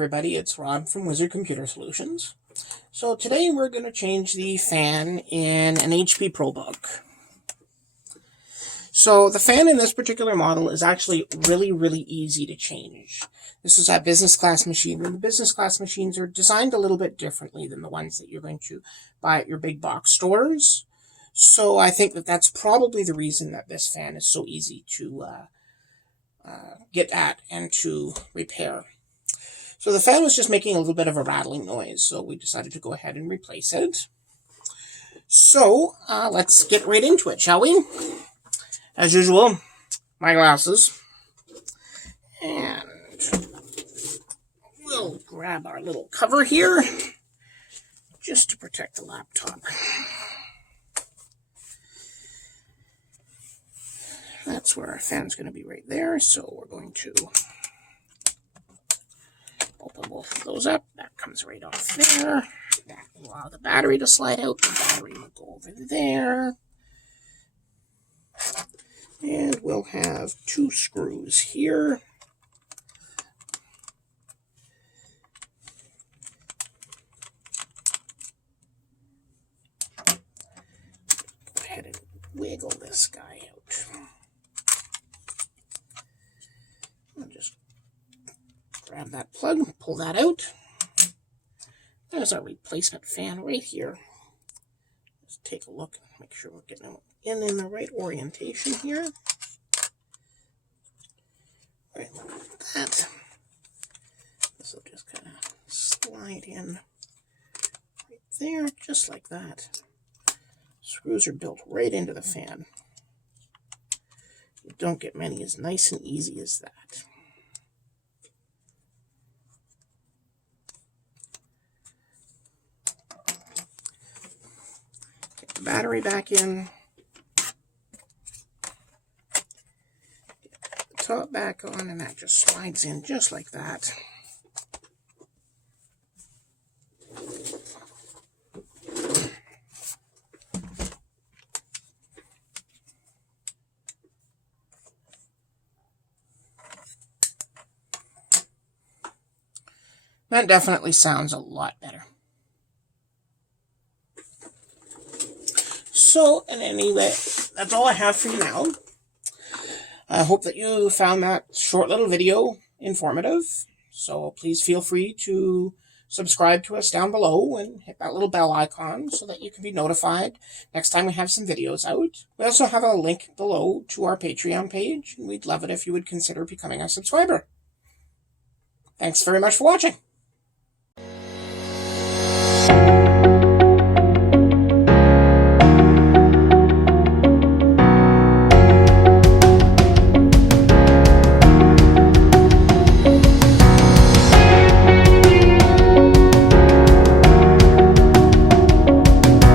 everybody, it's Rob from Wizard Computer Solutions. So today we're going to change the fan in an HP Probook. So the fan in this particular model is actually really easy to change. This is a business class machine, and the business class machines are designed a little bit differently than the ones that you're going to buy at your big box stores. So I think that that's probably the reason that this fan is so easy to get at and to repair. So the fan was just making a little bit of a rattling noise, so we decided to go ahead and replace it. So let's get right into it, shall we? As usual, my glasses. And we'll grab our little cover here, just to protect the laptop. That's where our fan's going to be right there, so we're going to open both of those up. That comes right off there. That will allow the battery to slide out. The battery will go over there. And we'll have two screws here. Go ahead and wiggle this guy out. I'll just grab that plug and pull that out. There's our replacement fan right here. Let's take a look and make sure we're getting it in the right orientation here. Right, like that. This will just kind of slide in right there, just like that. Screws are built right into the fan. You don't get many as nice and easy as that. Battery back in, get the top back on, and that just slides in just like that. That definitely sounds a lot better. So, in any way, that's all I have for you now. I hope that you found that short little video informative. So please feel free to subscribe to us down below and hit that little bell icon so that you can be notified next time we have some videos out. We also have a link below to our Patreon page, and we'd love it if you would consider becoming a subscriber. Thanks very much for watching.